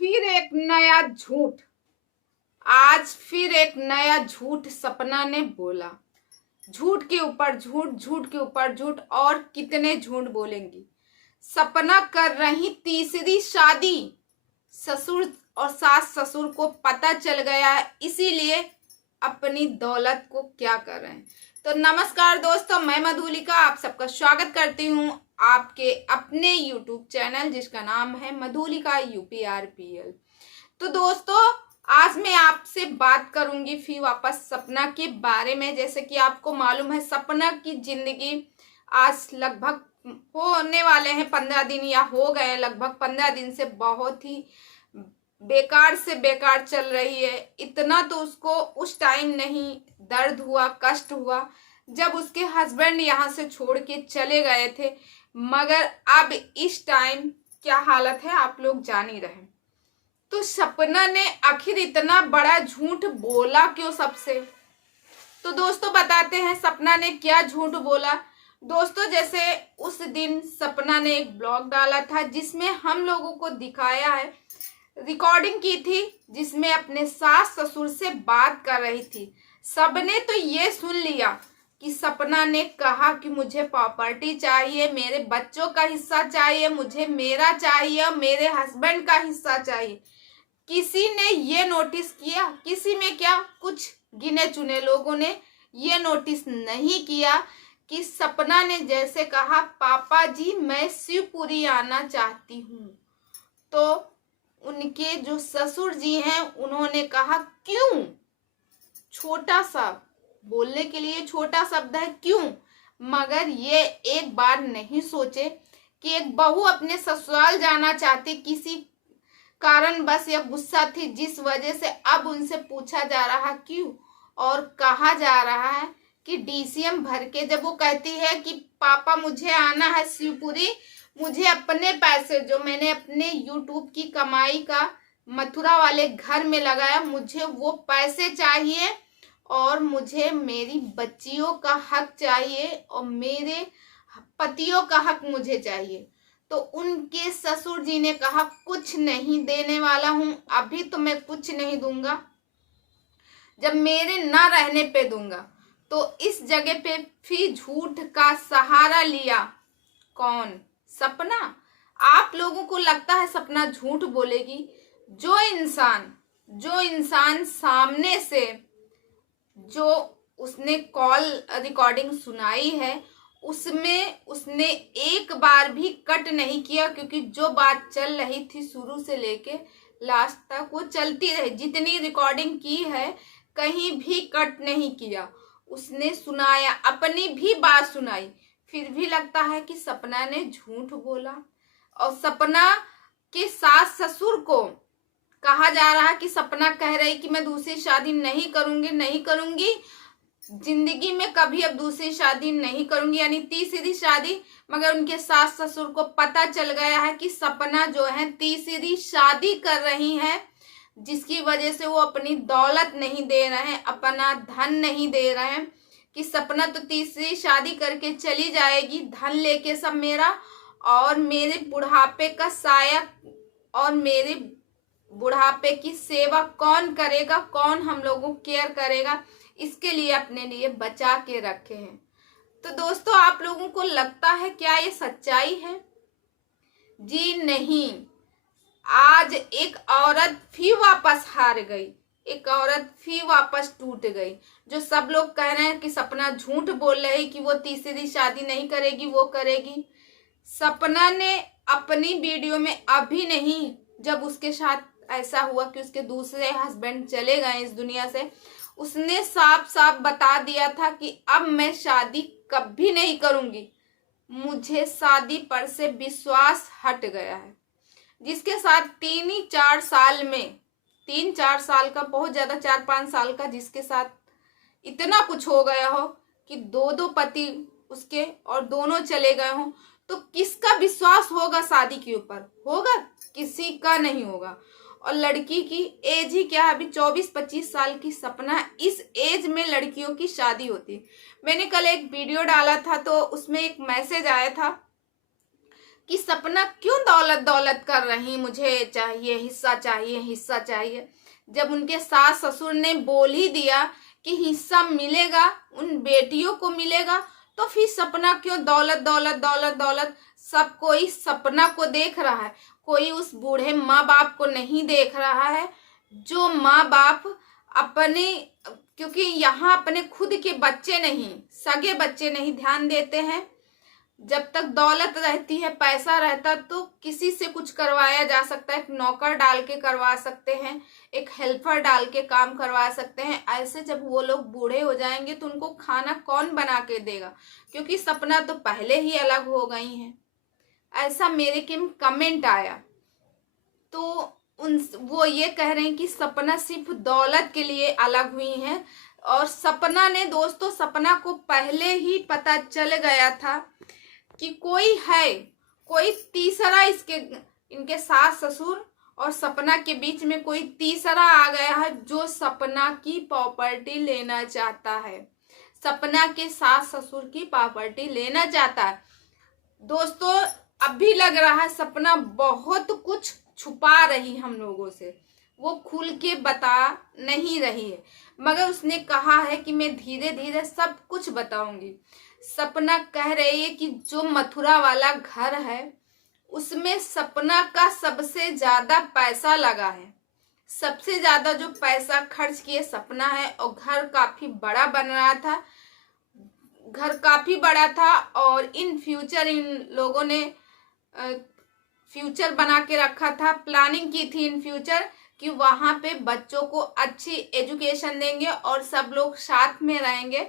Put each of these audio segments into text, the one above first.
फिर एक नया झूठ आज फिर एक नया झूठ सपना ने बोला। झूठ के ऊपर झूठ, झूठ के ऊपर झूठ, और कितने झूठ बोलेंगी। सपना कर रही तीसरी शादी। ससुर और सास ससुर को पता चल गया है, इसीलिए अपनी दौलत को क्या कर रहे हैं। तो नमस्कार दोस्तों, मैं मधुलिका आप सबका स्वागत करती हूँ आपके अपने YouTube चैनल जिसका नाम है मधुलिका UPRPL। तो दोस्तों, आज मैं आपसे बात करूंगी फिर वापस सपना के बारे में। जैसे कि आपको मालूम है, सपना की जिंदगी आज लगभग होने वाले हैं 15 दिन, या हो गए लगभग 15 दिन से बहुत ही बेकार से बेकार चल रही है। इतना तो उसको उस टाइम नहीं दर्द हुआ, कष्ट हुआ जब उसके हस्बैंड यहाँ से छोड़ के चले गए थे, मगर अब इस टाइम क्या हालत है आप लोग जान ही रहे। तो सपना ने आखिर इतना बड़ा झूठ बोला क्यों सबसे? तो दोस्तों बताते हैं सपना ने क्या झूठ बोला। दोस्तों, जैसे उस दिन सपना ने एक ब्लॉग डाला था जिसमें हम लोगों को दिखाया है, रिकॉर्डिंग की थी, जिसमें अपने सास ससुर से बात कर रही थी। सबने तो ये सुन लिया कि सपना ने कहा कि मुझे प्रॉपर्टी चाहिए, मेरे बच्चों का हिस्सा चाहिए, मुझे मेरा चाहिए, मेरे हस्बैंड का हिस्सा चाहिए। किसी ने ये नोटिस किया? किसी में क्या, कुछ गिने चुने लोगों ने ये नोटिस नहीं किया कि सपना ने जैसे कहा, पापा जी मैं शिवपुरी आना चाहती हूँ, तो उनके जो ससुर जी हैं उन्होंने कहा क्यों? छोटा सा बोलने के लिए छोटा शब्द है क्यों, मगर ये एक बार नहीं सोचे कि एक बहू अपने ससुराल जाना चाहती, किसी कारण बस या गुस्सा थी जिस वजह से अब उनसे पूछा जा रहा क्यों, और कहा जा रहा है कि डीसीएम भर के। जब वो कहती है कि पापा मुझे आना है शिवपुरी, मुझे अपने पैसे जो मैंने अपने यूट्यूब की कमाई का मथुरा वाले घर में लगाया, मुझे वो पैसे चाहिए, और मुझे मेरी बच्चियों का हक चाहिए, और मेरे पतियों का हक मुझे चाहिए। तो उनके ससुर जी ने कहा कुछ नहीं देने वाला हूं, अभी तो मैं कुछ नहीं दूंगा, जब मेरे ना रहने पे दूंगा। तो इस जगह पे फिर झूठ का सहारा लिया कौन? सपना। आप लोगों को लगता है सपना झूठ बोलेगी? जो इंसान सामने से जो उसने कॉल रिकॉर्डिंग सुनाई है उसमें उसने एक बार भी कट नहीं किया, क्योंकि जो बात चल रही थी शुरू से लेके लास्ट तक वो चलती रही। जितनी रिकॉर्डिंग की है कहीं भी कट नहीं किया, उसने सुनाया, अपनी भी बात सुनाई। फिर भी लगता है कि सपना ने झूठ बोला। और सपना के सास ससुर को कहा जा रहा है कि सपना कह रही कि मैं दूसरी शादी नहीं करूंगी, जिंदगी में कभी अब दूसरी शादी नहीं करूंगी, यानी तीसरी शादी। मगर उनके सास ससुर को पता चल गया है कि सपना जो है तीसरी शादी कर रही है, जिसकी वजह से वो अपनी दौलत नहीं दे रहे हैं, अपना धन नहीं दे रहे हैं, कि सपना तो तीसरी शादी करके चली जाएगी, धन लेके सब मेरा, और मेरे बुढ़ापे का साया और मेरे बुढ़ापे की सेवा कौन करेगा, कौन हम लोगों को केयर करेगा, इसके लिए अपने लिए बचा के रखे हैं। तो दोस्तों, आप लोगों को लगता है क्या ये सच्चाई है? जी नहीं। आज एक औरत फिर वापस हार गई, एक औरत फिर वापस टूट गई। जो सब लोग कह रहे हैं कि सपना झूठ बोल रही कि वो तीसरी शादी नहीं करेगी, वो करेगी, सपना ने अपनी वीडियो में अभी नहीं, जब उसके साथ ऐसा हुआ कि उसके दूसरे हस्बैंड चले गए इस दुनिया से, उसने साफ साफ बता दिया था कि अब मैं शादी कभी नहीं करूंगी, मुझे शादी पर से विश्वास हट गया है। जिसके साथ 3-4 साल में, 3-4 साल का, बहुत ज्यादा 4-5 साल का, जिसके साथ इतना कुछ हो गया हो कि दो पति उसके और दोनों चले गए हों, तो किसका विश्वास होगा शादी के ऊपर? होगा? किसी का नहीं होगा। और लड़की की एज ही क्या है, अभी 24-25 साल की सपना, इस एज में लड़कियों की शादी होती। मैंने कल एक वीडियो डाला था तो उसमें एक मैसेज आया था कि सपना क्यों दौलत दौलत कर रही, मुझे चाहिए हिस्सा, चाहिए हिस्सा चाहिए। जब उनके सास ससुर ने बोल ही दिया कि हिस्सा मिलेगा, उन बेटियों को मिलेगा, तो फिर सपना क्यों दौलत दौलत दौलत दौलत। सब कोई सपना को देख रहा है, कोई उस बूढ़े माँ बाप को नहीं देख रहा है। जो माँ बाप अपने, क्योंकि यहाँ अपने खुद के बच्चे नहीं, सगे बच्चे नहीं ध्यान देते हैं। जब तक दौलत रहती है, पैसा रहता, तो किसी से कुछ करवाया जा सकता है, एक नौकर डाल के करवा सकते हैं, एक हेल्पर डाल के काम करवा सकते हैं। ऐसे जब वो लोग बूढ़े हो जाएंगे तो उनको खाना कौन बना के देगा, क्योंकि सपना तो पहले ही अलग हो गई हैं। ऐसा मेरे के कमेंट आया, तो वो ये कह रहे हैं कि सपना सिर्फ दौलत के लिए अलग हुई हैं। और सपना ने, दोस्तों सपना को पहले ही पता चल गया था कि कोई है, कोई तीसरा इनके सास ससुर और सपना के बीच में कोई तीसरा आ गया है जो सपना की प्रॉपर्टी लेना चाहता है, सपना के सास ससुर की प्रॉपर्टी लेना चाहता है। दोस्तों अब भी लग रहा है सपना बहुत कुछ छुपा रही हम लोगों से, वो खुल के बता नहीं रही है, मगर उसने कहा है कि मैं धीरे धीरे सब कुछ बताऊंगी। सपना कह रही है कि जो मथुरा वाला घर है उसमें सपना का सबसे ज्यादा पैसा लगा है, सबसे ज्यादा जो पैसा खर्च किए सपना है। और घर काफी बड़ा बन रहा था, घर काफी बड़ा था, और इन फ्यूचर इन लोगों ने फ्यूचर बना के रखा था, प्लानिंग की थी इन फ्यूचर कि वहां पे बच्चों को अच्छी एजुकेशन देंगे और सब लोग साथ में रहेंगे।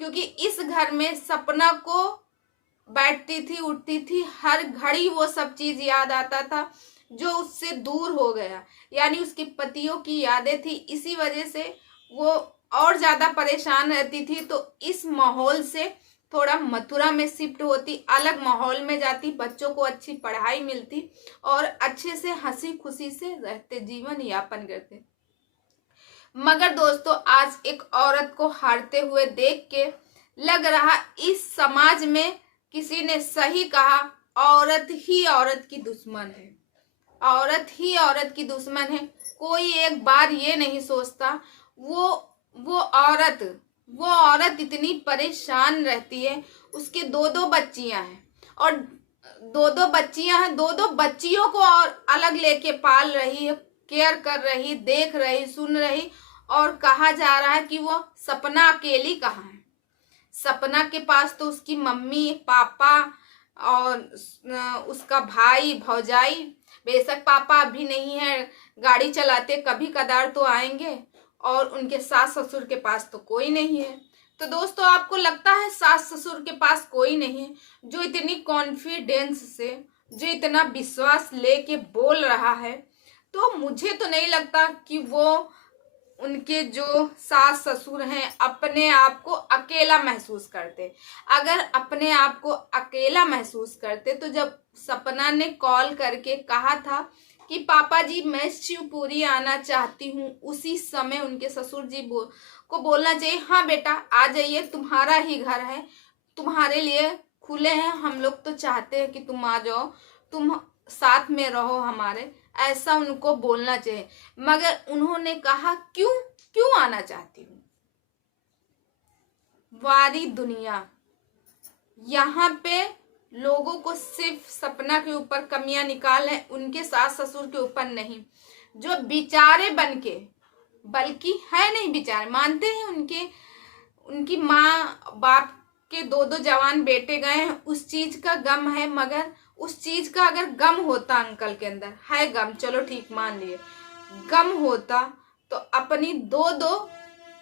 क्योंकि इस घर में सपना को बैठती थी, उठती थी, हर घड़ी वो सब चीज याद आता था जो उससे दूर हो गया, यानी उसके पतियों की यादें थी। इसी वजह से वो और ज्यादा परेशान रहती थी। तो इस माहौल से थोड़ा मथुरा में शिफ्ट होती, अलग माहौल में जाती, बच्चों को अच्छी पढ़ाई मिलती और अच्छे से हंसी खुशी से रहते, जीवन यापन करते। मगर दोस्तों आज एक औरत को हारते हुए देख के लग रहा इस समाज में किसी ने सही कहा, औरत ही औरत की दुश्मन है, औरत ही औरत की दुश्मन है। कोई एक बार ये नहीं सोचता वो औरत इतनी परेशान रहती है। उसके दो दो बच्चियां हैं, और दो बच्चियां हैं, दो बच्चियों को और अलग लेके पाल रही है, केयर कर रही, देख रही, सुन रही। और कहा जा रहा है कि वो सपना अकेली कहाँ है। सपना के पास तो उसकी मम्मी पापा और उसका भाई भौजाई, बेशक पापा अभी नहीं है, गाड़ी चलाते, कभी कदार तो आएंगे, और उनके सास ससुर के पास तो कोई नहीं है। तो दोस्तों आपको लगता है सास ससुर के पास कोई नहीं है, जो इतनी कॉन्फिडेंस से, जो इतना विश्वास लेके बोल रहा है, तो मुझे तो नहीं लगता कि वो उनके जो सास ससुर हैं अपने आप को अकेला महसूस करते। अगर अपने आप को अकेला महसूस करते तो जब सपना ने कॉल करके कहा था कि पापा जी मैं शिवपुरी आना चाहती हूँ, उसी समय उनके ससुर जी को बोलना चाहिए हाँ बेटा आ जाइए, तुम्हारा ही घर है, तुम्हारे लिए खुले हैं, हम लोग तो चाहते हैं कि तुम आ जाओ, तुम साथ में रहो हमारे, ऐसा उनको बोलना चाहिए। मगर उन्होंने कहा क्यों आना चाहती हूँ। वारी दुनिया, यहाँ पे लोगों को सिर्फ सपना के ऊपर कमियां निकाल है, उनके सास ससुर के ऊपर नहीं, जो बेचारे बन के, बल्कि है नहीं बेचारे, मानते हैं उनकी माँ बाप के दो जवान बेटे गए हैं, उस चीज का गम है। मगर उस चीज का अगर गम होता, अंकल के अंदर है गम, चलो ठीक मान लिए, गम होता तो अपनी दो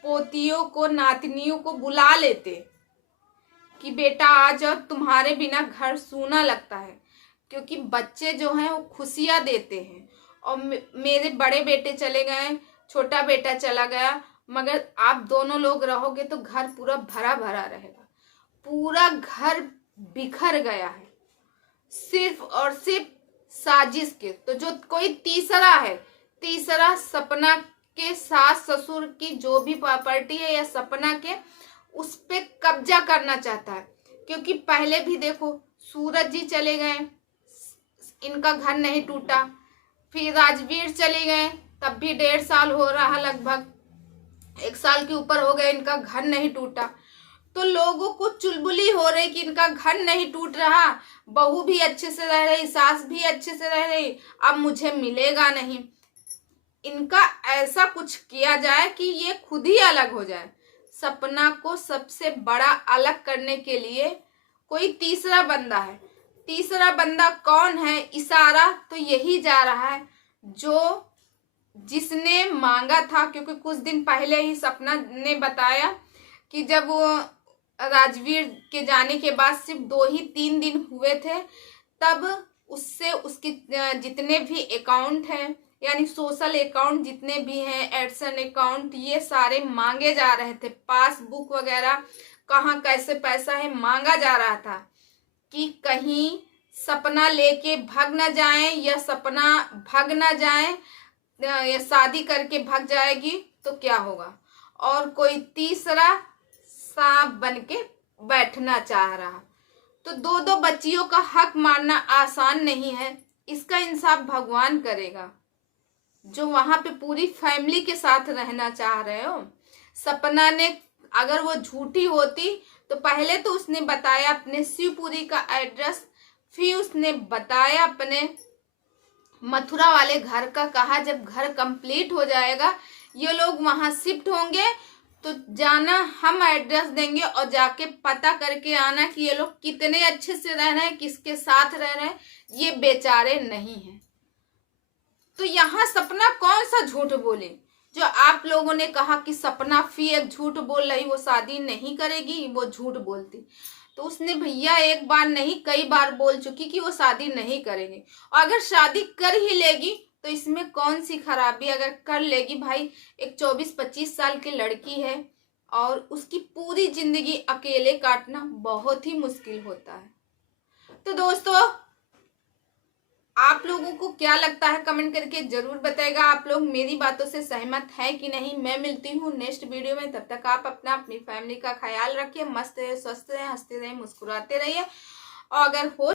पोतियों को, नातनियों को बुला लेते कि बेटा आ जाओ, तुम्हारे बिना घर सूना लगता है। क्योंकि बच्चे जो हैं वो खुशियां देते हैं। और मेरे बड़े बेटे चले गए, छोटा बेटा चला गया, मगर आप दोनों लोग रहोगे तो घर पूरा भरा भरा रहेगा। पूरा घर बिखर गया है सिर्फ और सिर्फ साजिश के। तो जो कोई तीसरा सपना के सास ससुर की जो भी प्रॉपर्टी है या सपना के, उस पे कब्जा करना चाहता है। क्योंकि पहले भी देखो सूरज जी चले गए, इनका घर नहीं टूटा। फिर राजवीर चले गए, तब भी 1.5 साल हो रहा, लगभग 1 साल के ऊपर हो गए, इनका घर नहीं टूटा। तो लोगों को चुलबुली हो रही कि इनका घर नहीं टूट रहा, बहू भी अच्छे से रह रही, सास भी अच्छे से रह रही, अब मुझे मिलेगा नहीं। इनका ऐसा कुछ किया जाए कि ये खुद ही अलग हो जाए। सपना को सबसे बड़ा अलग करने के लिए कोई तीसरा बंदा है। तीसरा बंदा कौन है? इशारा तो यही जा रहा है जो जिसने मांगा था, क्योंकि कुछ दिन पहले ही सपना ने बताया कि जब वो राजवीर के जाने के बाद सिर्फ 2 ही 3 दिन हुए थे, तब उससे उसके जितने भी अकाउंट हैं, यानी सोशल अकाउंट जितने भी हैं, एडसन अकाउंट, ये सारे मांगे जा रहे थे। पासबुक वगैरह कहाँ कैसे पैसा है मांगा जा रहा था कि कहीं सपना लेके भाग ना जाए, या सपना भाग ना जाए, या शादी करके भाग जाएगी तो क्या होगा। और कोई तीसरा सांप बन के बैठना चाह रहा। तो 2 बच्चियों का हक मारना आसान नहीं है, इसका इंसाफ भगवान करेगा। जो वहां पे पूरी फैमिली के साथ रहना चाह रहे हो, सपना ने अगर वो झूठी होती तो पहले तो उसने बताया अपने शिवपुरी का एड्रेस, फिर उसने बताया अपने मथुरा वाले घर का, कहा जब घर कंप्लीट हो जाएगा ये लोग वहां शिफ्ट होंगे तो जाना, हम एड्रेस देंगे और जाके पता करके आना कि ये लोग कितने अच्छे से रह रहे हैं, किसके साथ रह रहे हैं, ये बेचारे नहीं हैं। तो यहाँ सपना कौन सा झूठ बोले? जो आप लोगों ने कहा कि सपना फिर झूठ बोल रही, वो शादी नहीं करेगी, वो झूठ बोलती। तो उसने भैया एक बार नहीं कई बार बोल चुकी कि वो शादी नहीं करेगी। और अगर शादी कर ही लेगी तो इसमें कौन सी खराबी? अगर कर लेगी भाई, एक 24-25 साल की लड़की है और उसकी पूरी जिंदगी अकेले काटना बहुत ही मुश्किल होता है। तो दोस्तों, आप लोगों को क्या लगता है कमेंट करके जरूर बताएगा। आप लोग मेरी बातों से सहमत हैं कि नहीं? मैं मिलती हूँ नेक्स्ट वीडियो में, तब तक आप अपनी फैमिली का ख्याल रखिए, मस्त रहे, स्वस्थ रहे, हंसते रहे, मुस्कुराते रहिए। और अगर हो